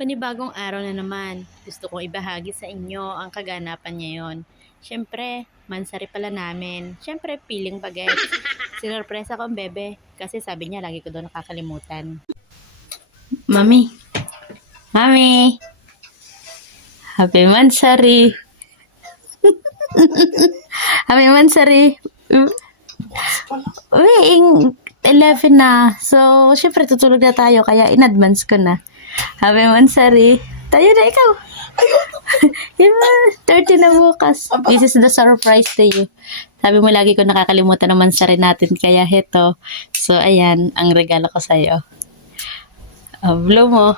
Panibagong araw na naman. Gusto kong ibahagi sa inyo ang kaganapan ngayon. Siyempre, mansari pala namin. Siyempre, feeling bagets. Sinurpresa ko ang bebe kasi sabi niya lagi ko doon nakakalimutan. Mami. Mami. Happy Mansari. Happy Mansari. Uy, 11 na. So, syempre tutulog na tayo kaya in advance ko na. Happy Mansari. Tayo na ikaw. Diba? 30 na bukas. This is the surprise to you. Sabi mo lagi ko nakakalimutan ng mansari natin kaya heto. So, ayan, ang regalo ko sa'yo. Oh, blow mo.